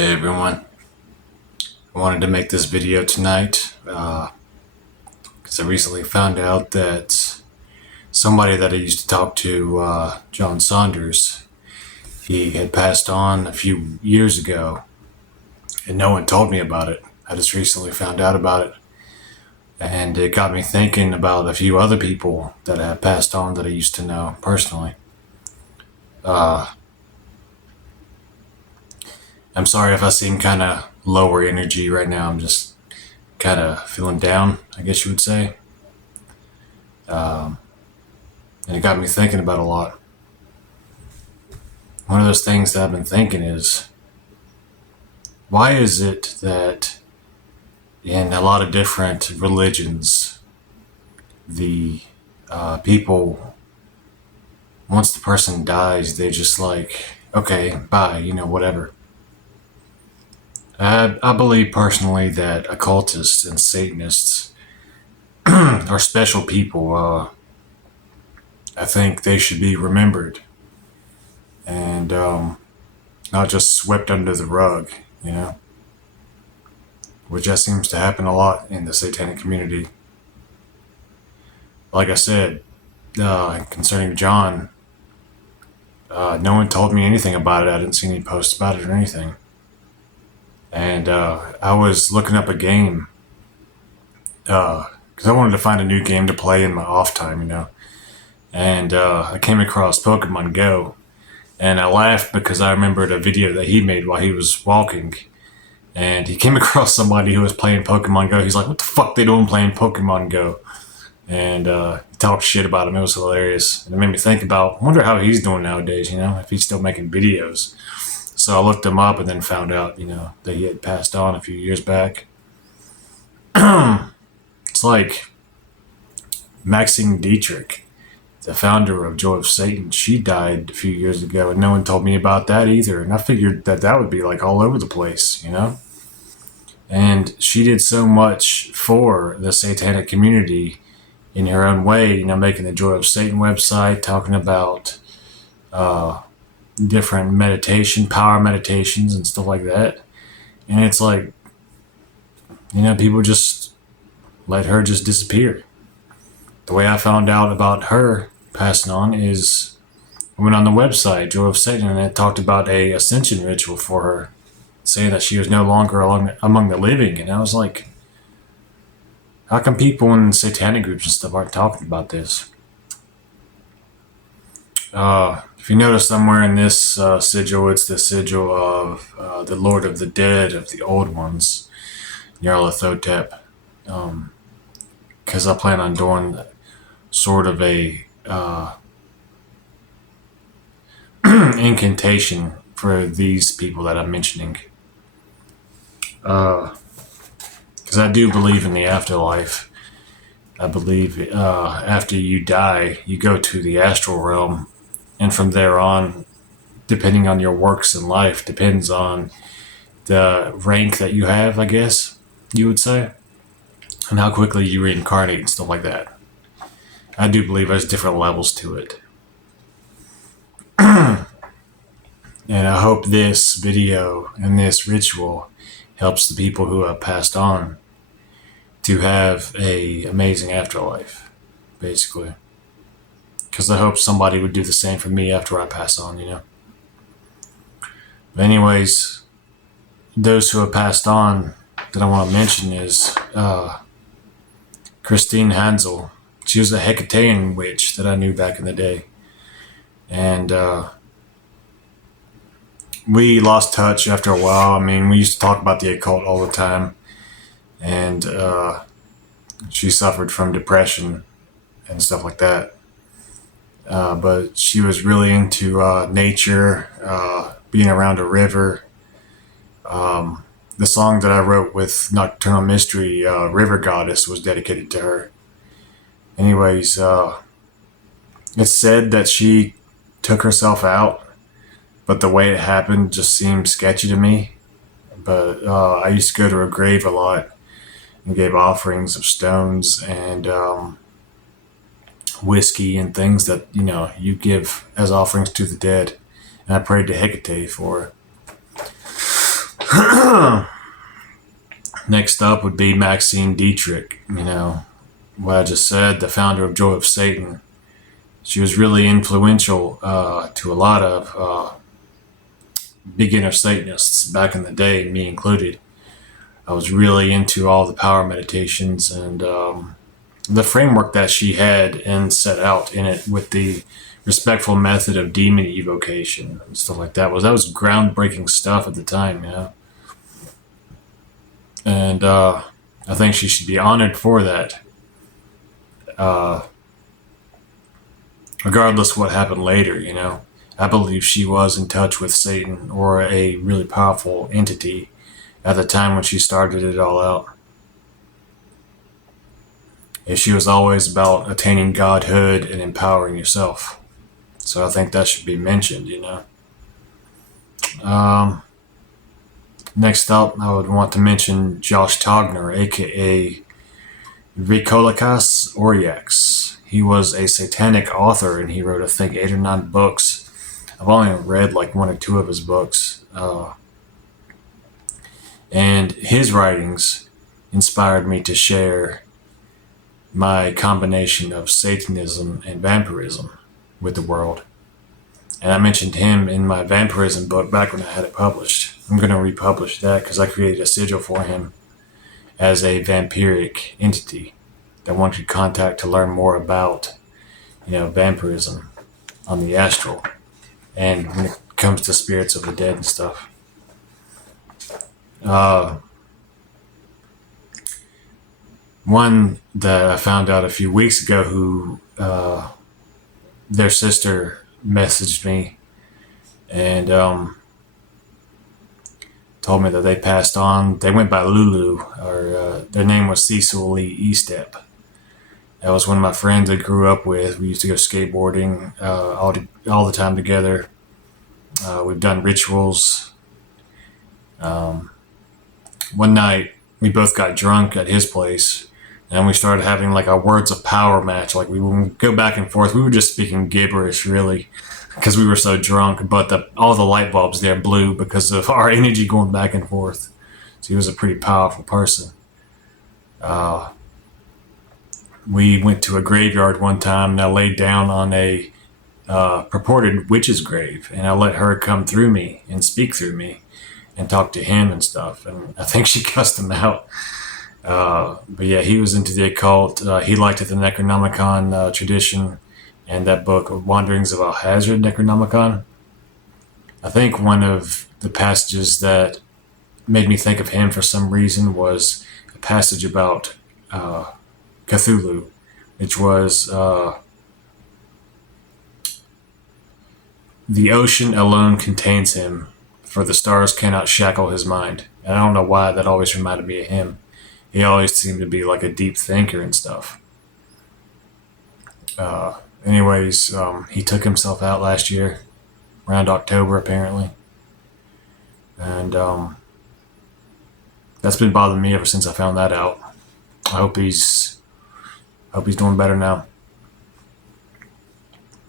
Hey everyone, I wanted to make this video tonight because I recently found out that somebody that I used to talk to, John Saunders, he had passed on a few years ago and no one told me about it. I just recently found out about it, and it got me thinking about a few other people that have passed on that I used to know personally. I'm sorry if I seem kind of lower energy right now. I'm just kind of feeling down, I guess you would say. And it got me thinking about a lot. One of those things that I've been thinking is, why is it that in a lot of different religions, the people, once the person dies, they just like, okay, bye, whatever. I believe personally that occultists and Satanists are special people. I think they should be remembered and not just swept under the rug, which just seems to happen a lot in the satanic community. Like I said, concerning John, no one told me anything about it. I didn't see any posts about it or anything. And I was looking up a game because I wanted to find a new game to play in my off time, And I came across Pokemon Go, and I laughed because I remembered a video that he made while he was walking, and he came across somebody who was playing Pokemon Go. He's like, "What the fuck they doing playing Pokemon Go?" And he talked shit about him. It was hilarious, and it made me think about, I wonder how he's doing nowadays. If he's still making videos. So I looked him up and then found out, that he had passed on a few years back. It's like Maxine, the founder of Joy of Satan, she died a few years ago, and no one told me about that either. And I figured that would be like all over the place, And she did so much for the satanic community in her own way, making the Joy of Satan website, talking about different power meditations and stuff like that. And it's like, people just let her just disappear. The way I found out about her passing on is I went on the website, Joy of Satan, and it talked about a ascension ritual for her, saying that she was no longer among the living. And I was like, how come people in satanic groups and stuff aren't talking about this? If you notice somewhere in this sigil, it's the sigil of the Lord of the Dead, of the Old Ones, Nyarlathotep. Because I plan on doing sort of a incantation for these people that I'm mentioning. Because I do believe in the afterlife. I believe after you die, you go to the astral realm. And from there on, depending on your works in life, depends on the rank that you have, I guess you would say, and how quickly you reincarnate and stuff like that. I do believe there's different levels to it. And I hope this video and this ritual helps the people who have passed on to have an amazing afterlife, basically. Because I hope somebody would do the same for me after I pass on, But anyways, those who have passed on that I want to mention is Christine Hanzel. She was a Hecatean witch that I knew back in the day. And we lost touch after a while. I mean, we used to talk about the occult all the time. And she suffered from depression and stuff like that. But she was really into nature, being around a river. The song that I wrote with Nocturnal Mystery, River Goddess, was dedicated to her. Anyways, it's said that she took herself out, but the way it happened just seemed sketchy to me. But I used to go to her grave a lot and gave offerings of stones and whiskey and things that you give as offerings to the dead, and I prayed to Hecate for her. Next up would be Maxine Dietrich. You know, what I just said, the founder of Joy of Satan. She was really influential to a lot of beginner Satanists back in the day, me included. I was really into all the power meditations and the framework that she had and set out in it with the respectful method of demon evocation and stuff like that. Was groundbreaking stuff at the time, you know. And I think she should be honored for that. Regardless of what happened later, you know. I believe she was in touch with Satan or a really powerful entity at the time when she started it all out. And she was always about attaining godhood and empowering yourself. So I think that should be mentioned, you know. Next up, I would want to mention Josh Taugner, aka Vrykolakas Oriax. He was a satanic author and he wrote, I think, 8 or 9 books. I've only read like 1 or 2 of his books. And his writings inspired me to share my combination of Satanism and vampirism with the world. And I mentioned him in my vampirism book back when I had it published. I'm going to republish that because I created a sigil for him as a vampiric entity that wanted to contact to learn more about, you know, vampirism on the astral and when it comes to spirits of the dead and stuff. One that I found out a few weeks ago who their sister messaged me and told me that they passed on. They went by Lulu, or their name was Cecil Lee Estep. That was one of my friends I grew up with. We used to go skateboarding all the time together. We've done rituals. One night, we both got drunk at his place, and we started having like a words of power match. Like we would go back and forth. We were just speaking gibberish, really, because we were so drunk. But all the light bulbs there blew because of our energy going back and forth. So he was a pretty powerful person. We went to a graveyard one time, and I laid down on a purported witch's grave, and I let her come through me and speak through me and talk to him and stuff. And I think she cussed him out. But yeah, he was into the occult. He liked the Necronomicon tradition and that book, Wanderings of Alhazred Necronomicon. I think one of the passages that made me think of him for some reason was a passage about Cthulhu, which was the ocean alone contains him, for the stars cannot shackle his mind. And I don't know why that always reminded me of him. He always seemed to be like a deep thinker and stuff. Anyways, he took himself out last year, around October apparently. And that's been bothering me ever since I found that out. I hope he's doing better now.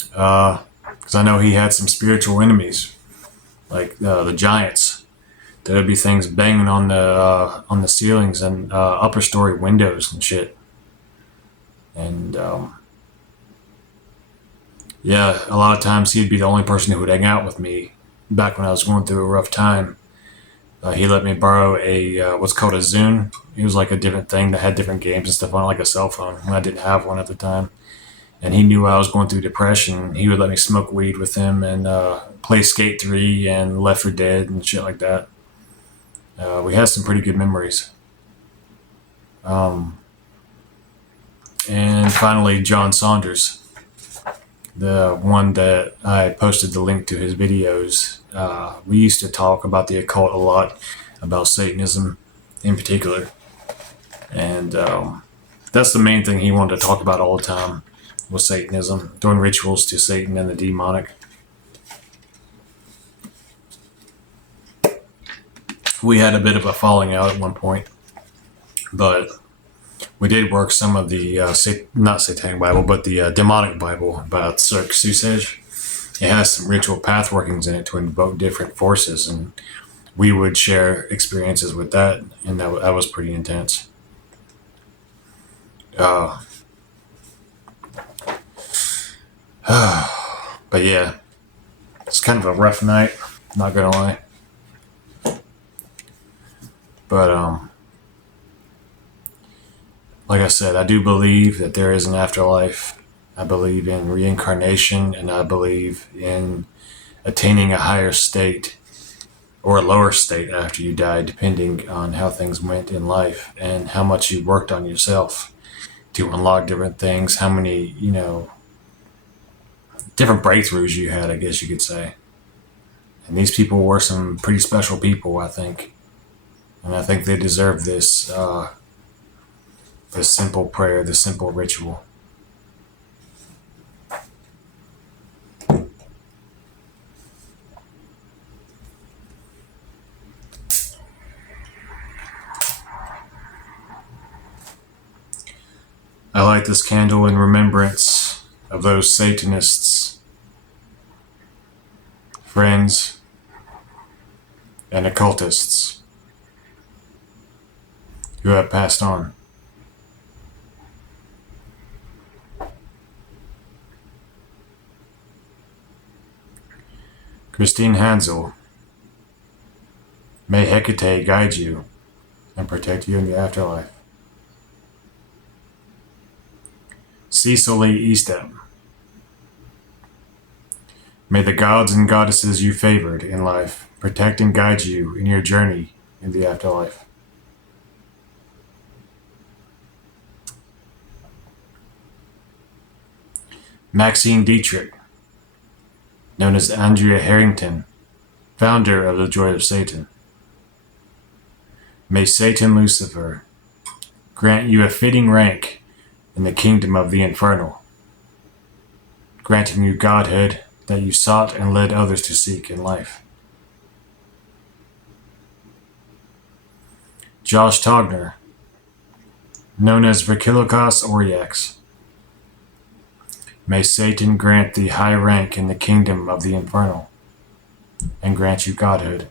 Because I know he had some spiritual enemies, like the giants. There'd be things banging on the ceilings and upper story windows and shit. And yeah, a lot of times he'd be the only person who would hang out with me back when I was going through a rough time. He let me borrow a what's called a Zune. It was like a different thing that had different games and stuff on it, like a cell phone, when I didn't have one at the time. And he knew I was going through depression. He would let me smoke weed with him and play Skate 3 and Left 4 Dead and shit like that. We had some pretty good memories. And finally, John Saunders, the one that I posted the link to his videos. We used to talk about the occult a lot, about Satanism in particular. And that's the main thing he wanted to talk about all the time, was Satanism, doing rituals to Satan and the demonic. We had a bit of a falling out at one point, but we did work some of the, not Satanic Bible, but the demonic Bible about Cirque It has some ritual path workings in it to invoke different forces, and we would share experiences with that, and that was pretty intense. Uh, but yeah, it's kind of a rough night, not gonna lie. But like I said, I do believe that there is an afterlife. I believe in reincarnation, and I believe in attaining a higher state or a lower state after you die, depending on how things went in life and how much you worked on yourself to unlock different things, how many, different breakthroughs you had, I guess you could say. And these people were some pretty special people, I think. And I think they deserve this simple prayer, this simple ritual. I light this candle in remembrance of those Satanists, friends, and occultists who have passed on. Christine Hanzel, may Hecate guide you and protect you in the afterlife. Cecil Lee Estep, may the gods and goddesses you favored in life protect and guide you in your journey in the afterlife. Maxine Dietrich, known as Andrea Herrington, founder of the Joy of Satan. May Satan Lucifer grant you a fitting rank in the kingdom of the infernal, granting you godhood that you sought and led others to seek in life. Josh Taugner, known as Vrykolakas Oriax, may Satan grant thee high rank in the kingdom of the infernal, and grant you godhood.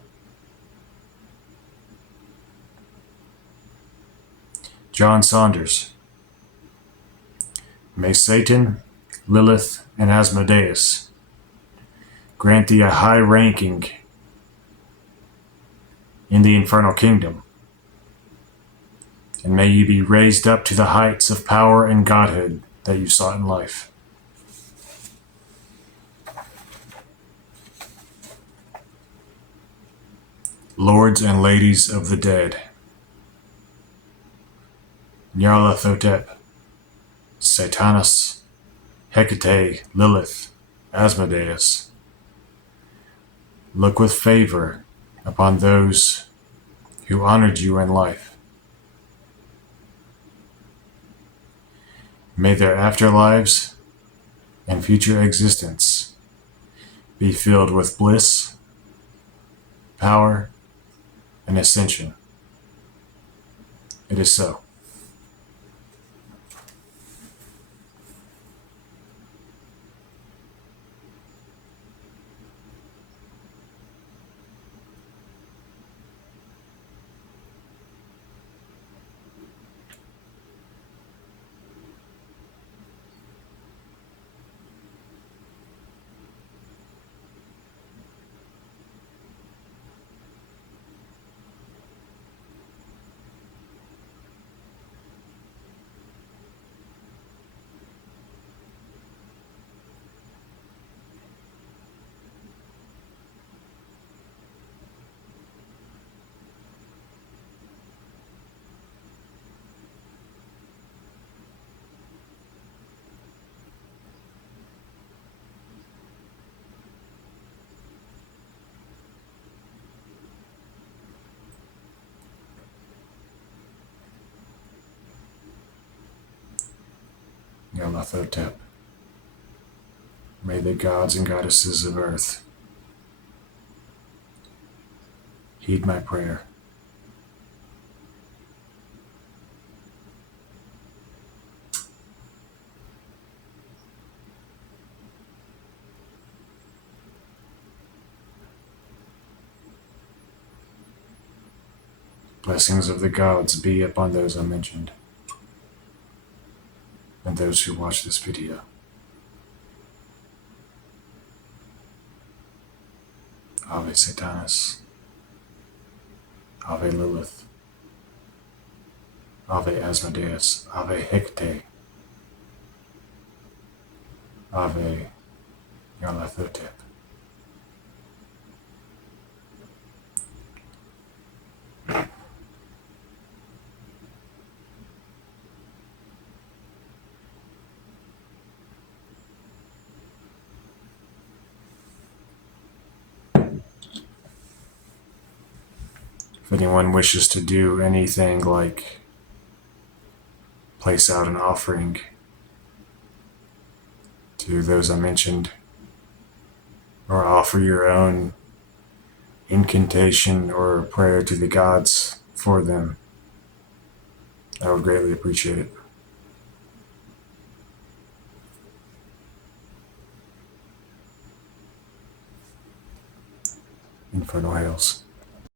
John Saunders, may Satan, Lilith, and Asmodeus grant thee a high ranking in the infernal kingdom, and may you be raised up to the heights of power and godhood that you sought in life. Lords and ladies of the dead, Nyarlathotep, Satanist, Hecate, Lilith, Asmodeus, look with favor upon those who honored you in life. May their afterlives and future existence be filled with bliss, power, and ascension. It is so. Nyarlathotep, may the gods and goddesses of earth heed my prayer. Blessings of the gods be upon those I mentioned, and those who watch this video. Ave Satanist, Ave Lilith, Ave Asmodeus, Ave Hecatean, Ave Nyarlathotep. If anyone wishes to do anything like place out an offering to those I mentioned, or offer your own incantation or prayer to the gods for them, I would greatly appreciate it. Infernal Hails.